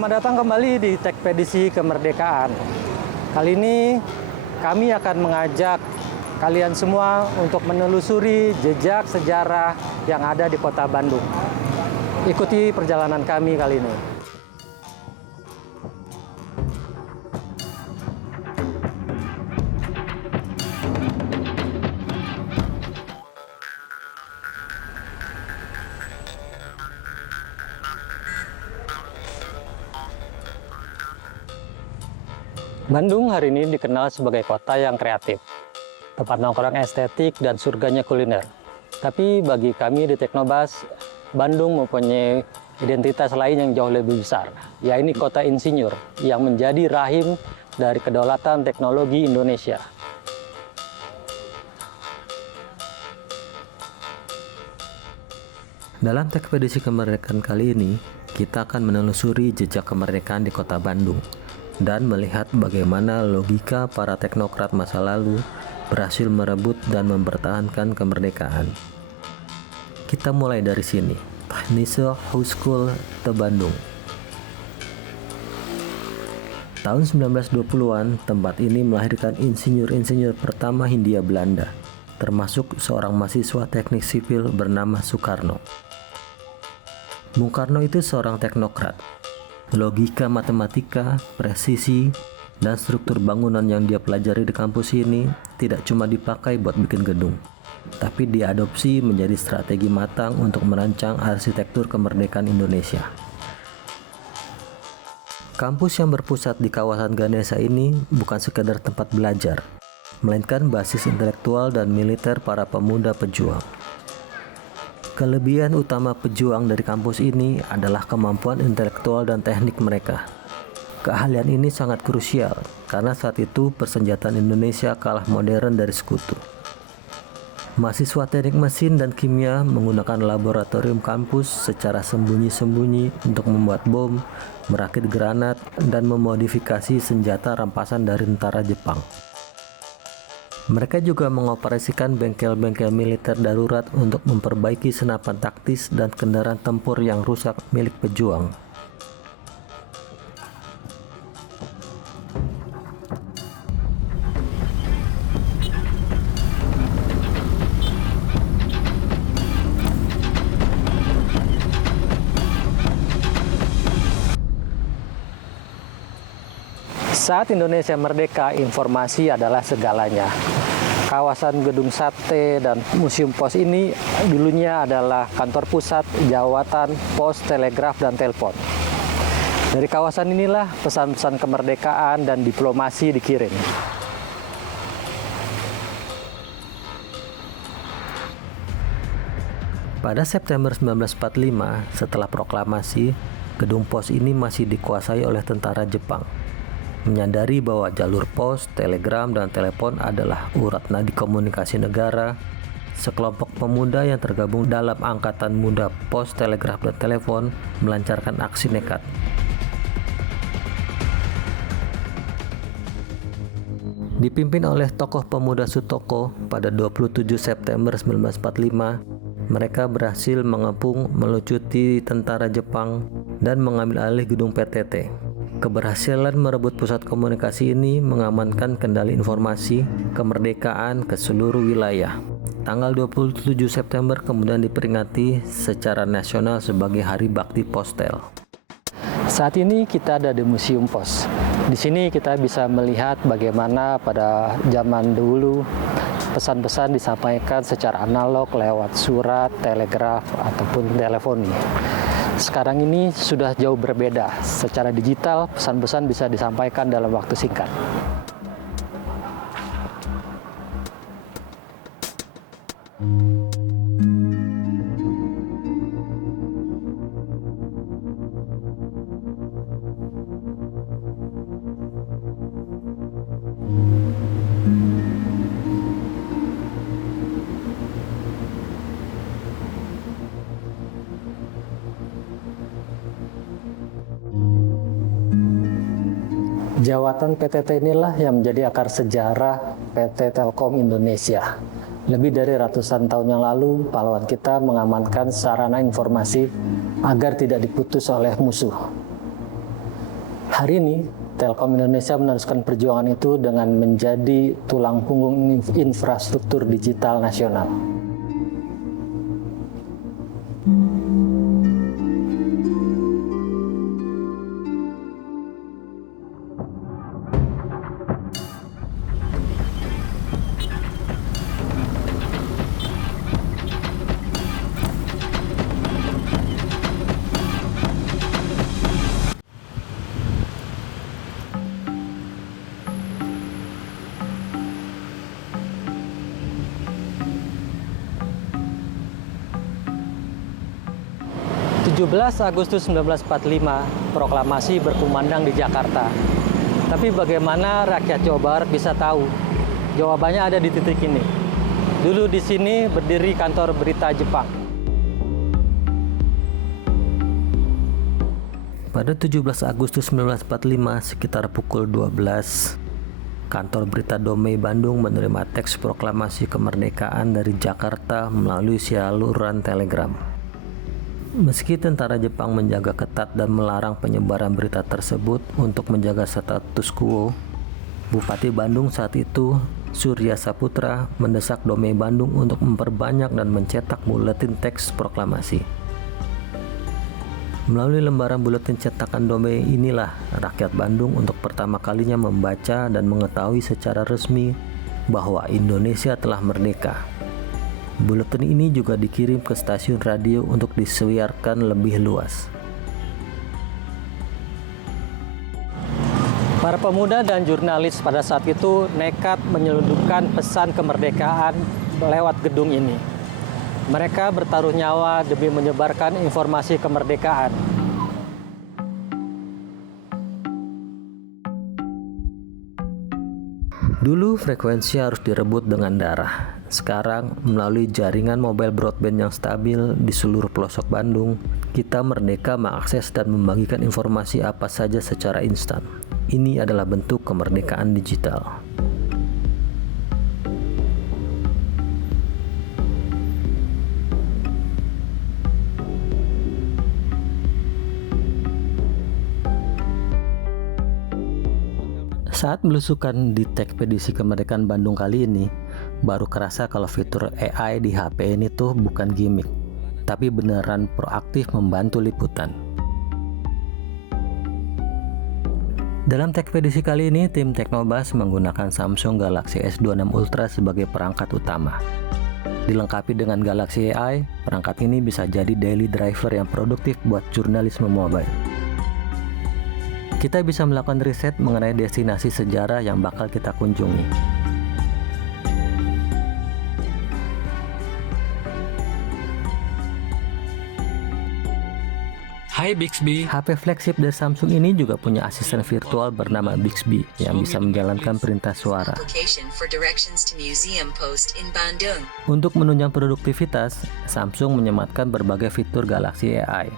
Selamat datang kembali di Tekspedisi Kemerdekaan. Kali ini kami akan mengajak kalian semua untuk menelusuri jejak sejarah yang ada di Kota Bandung. Ikuti perjalanan kami kali ini. Bandung hari ini dikenal sebagai kota yang kreatif, tempat nongkrong estetik dan surganya kuliner. Tapi bagi kami di Teknobas, Bandung mempunyai identitas lain yang jauh lebih besar, yaitu kota insinyur yang menjadi rahim dari kedaulatan teknologi Indonesia. Dalam Tekspedisi Kemerdekaan kali ini, kita akan menelusuri jejak kemerdekaan di kota Bandung dan melihat bagaimana logika para teknokrat masa lalu berhasil merebut dan mempertahankan kemerdekaan. Kita mulai dari sini, Technische Hochschule te Bandung. Tahun 1920-an, tempat ini melahirkan insinyur-insinyur pertama Hindia Belanda, termasuk seorang mahasiswa teknik sipil bernama Soekarno. Bung Karno itu seorang teknokrat. Logika matematika, presisi, dan struktur bangunan yang dia pelajari di kampus ini tidak cuma dipakai buat bikin gedung, tapi diadopsi menjadi strategi matang untuk merancang arsitektur kemerdekaan Indonesia. Kampus yang berpusat di kawasan Ganesha ini bukan sekedar tempat belajar, melainkan basis intelektual dan militer para pemuda pejuang. Kelebihan utama pejuang dari kampus ini adalah kemampuan intelektual dan teknik mereka. Keahlian ini sangat krusial karena saat itu persenjataan Indonesia kalah modern dari sekutu. Mahasiswa teknik mesin dan kimia menggunakan laboratorium kampus secara sembunyi-sembunyi untuk membuat bom, merakit granat, dan memodifikasi senjata rampasan dari tentara Jepang. Mereka juga mengoperasikan bengkel-bengkel militer darurat untuk memperbaiki senapan taktis dan kendaraan tempur yang rusak milik pejuang. Saat Indonesia merdeka, informasi adalah segalanya. Kawasan Gedung Sate dan Museum Pos ini dulunya adalah kantor pusat, jawatan, pos, telegraf, dan telepon. Dari kawasan inilah pesan-pesan kemerdekaan dan diplomasi dikirim. Pada September 1945, setelah proklamasi, gedung pos ini masih dikuasai oleh tentara Jepang. Menyadari bahwa jalur pos, telegram, dan telepon adalah urat nadi komunikasi negara, sekelompok pemuda yang tergabung dalam Angkatan Muda Pos, Telegraf, dan Telepon melancarkan aksi nekat. Dipimpin oleh tokoh pemuda Sutoko, pada 27 September 1945, mereka berhasil mengepung, melucuti tentara Jepang, dan mengambil alih gedung PTT. Keberhasilan merebut pusat komunikasi ini mengamankan kendali informasi kemerdekaan ke seluruh wilayah. Tanggal 27 September kemudian diperingati secara nasional sebagai Hari Bakti Postel. Saat ini kita ada di Museum Pos. Di sini kita bisa melihat bagaimana pada zaman dulu pesan-pesan disampaikan secara analog lewat surat, telegraf, ataupun teleponi. Sekarang ini sudah jauh berbeda. Secara digital, pesan-pesan bisa disampaikan dalam waktu singkat. Jawatan PTT inilah yang menjadi akar sejarah PT Telkom Indonesia. Lebih dari ratusan tahun yang lalu, pahlawan kita mengamankan sarana informasi agar tidak diputus oleh musuh. Hari ini, Telkom Indonesia meneruskan perjuangan itu dengan menjadi tulang punggung infrastruktur digital nasional. Agustus 1945, proklamasi berkumandang di Jakarta. Tapi bagaimana rakyat Jawa Barat bisa tahu? Jawabannya ada di titik ini. Dulu di sini berdiri kantor berita Jepang. Pada 17 Agustus 1945 sekitar pukul 12, kantor berita Domei Bandung menerima teks proklamasi kemerdekaan dari Jakarta melalui saluran telegram. Meski tentara Jepang menjaga ketat dan melarang penyebaran berita tersebut untuk menjaga status quo, Bupati Bandung saat itu, Surya Saputra, mendesak Domei Bandung untuk memperbanyak dan mencetak buletin teks proklamasi. Melalui lembaran buletin cetakan Domei inilah rakyat Bandung untuk pertama kalinya membaca dan mengetahui secara resmi bahwa Indonesia telah merdeka. Buletin ini juga dikirim ke stasiun radio untuk disiarkan lebih luas. Para pemuda dan jurnalis pada saat itu nekat menyelundupkan pesan kemerdekaan lewat gedung ini. Mereka bertaruh nyawa demi menyebarkan informasi kemerdekaan. Dulu frekuensi harus direbut dengan darah. Sekarang, melalui jaringan mobile broadband yang stabil di seluruh pelosok Bandung, kita merdeka mengakses dan membagikan informasi apa saja secara instan. Ini adalah bentuk kemerdekaan digital. Saat belusukan di Tekspedisi Kemerdekaan Bandung kali ini, baru kerasa kalau fitur AI di HP ini tuh bukan gimmick, tapi beneran proaktif membantu liputan. Dalam Tekspedisi kali ini, tim Teknobas menggunakan Samsung Galaxy S26 Ultra sebagai perangkat utama. Dilengkapi dengan Galaxy AI, perangkat ini bisa jadi daily driver yang produktif buat jurnalisme mobile. Kita bisa melakukan riset mengenai destinasi sejarah yang bakal kita kunjungi. Hai Bixby. HP flagship dari Samsung ini juga punya asisten virtual bernama Bixby yang bisa menjalankan perintah suara. Untuk menunjang produktivitas, Samsung menyematkan berbagai fitur Galaxy AI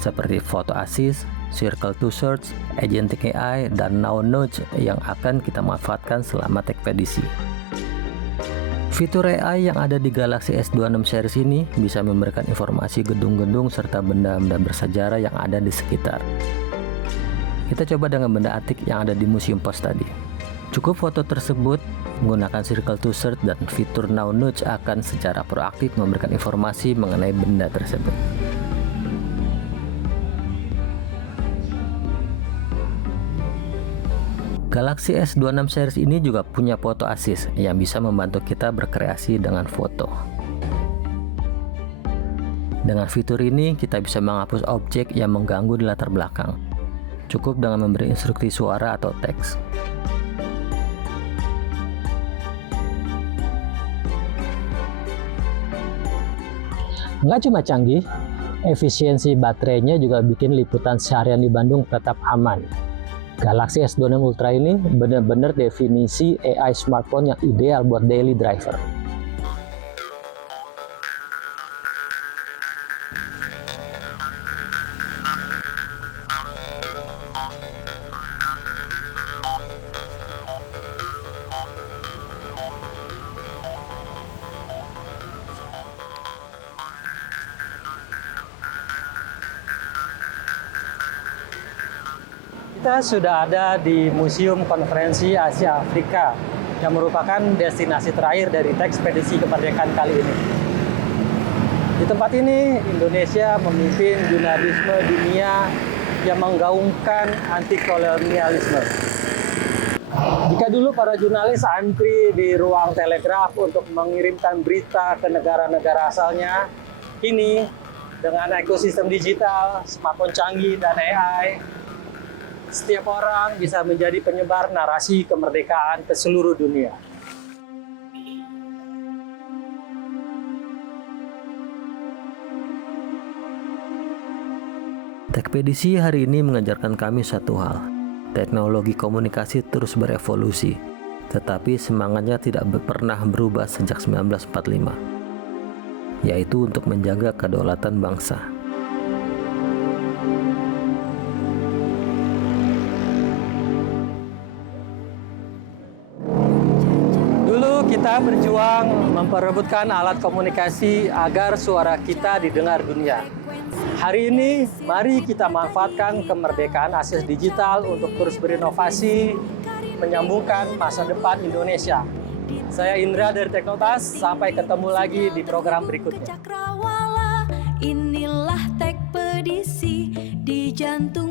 seperti Photo Assist, Circle to Search, Agentic AI, dan Now Nudge yang akan kita manfaatkan selama Tekspedisi. Fitur AI yang ada di Galaxy S26 series ini bisa memberikan informasi gedung-gedung serta benda-benda bersejarah yang ada di sekitar. Kita coba dengan benda antik yang ada di Museum Pos tadi. Cukup foto tersebut, menggunakan Circle to Search dan fitur Now Nudge akan secara proaktif memberikan informasi mengenai benda tersebut. Galaxy S26 series ini juga punya Photo Assist yang bisa membantu kita berkreasi dengan foto. Dengan fitur ini, kita bisa menghapus objek yang mengganggu di latar belakang. Cukup dengan memberi instruksi suara atau teks. Nggak cuma canggih, efisiensi baterainya juga bikin liputan seharian di Bandung tetap aman. Galaxy S26 Ultra ini benar-benar definisi AI smartphone yang ideal buat daily driver. Kita sudah ada di Museum Konferensi Asia Afrika yang merupakan destinasi terakhir dari Tekspedisi Kemerdekaan kali ini. Di tempat ini, Indonesia memimpin jurnalisme dunia yang menggaungkan anti-kolonialisme. Jika dulu para jurnalis antri di ruang telegraf untuk mengirimkan berita ke negara-negara asalnya, kini dengan ekosistem digital, smartphone canggih, dan AI, setiap orang bisa menjadi penyebar narasi kemerdekaan ke seluruh dunia. Tekspedisi hari ini mengajarkan kami satu hal. Teknologi komunikasi terus berevolusi, tetapi semangatnya tidak pernah berubah sejak 1945, yaitu untuk menjaga kedaulatan bangsa. Dulu kita berjuang memperebutkan alat komunikasi agar suara kita didengar dunia. Hari ini, mari kita manfaatkan kemerdekaan akses digital untuk terus berinovasi, menyambungkan masa depan Indonesia. Saya Indra dari Teknotas, sampai ketemu lagi di program berikutnya. Inilah Tekspedisi di jantung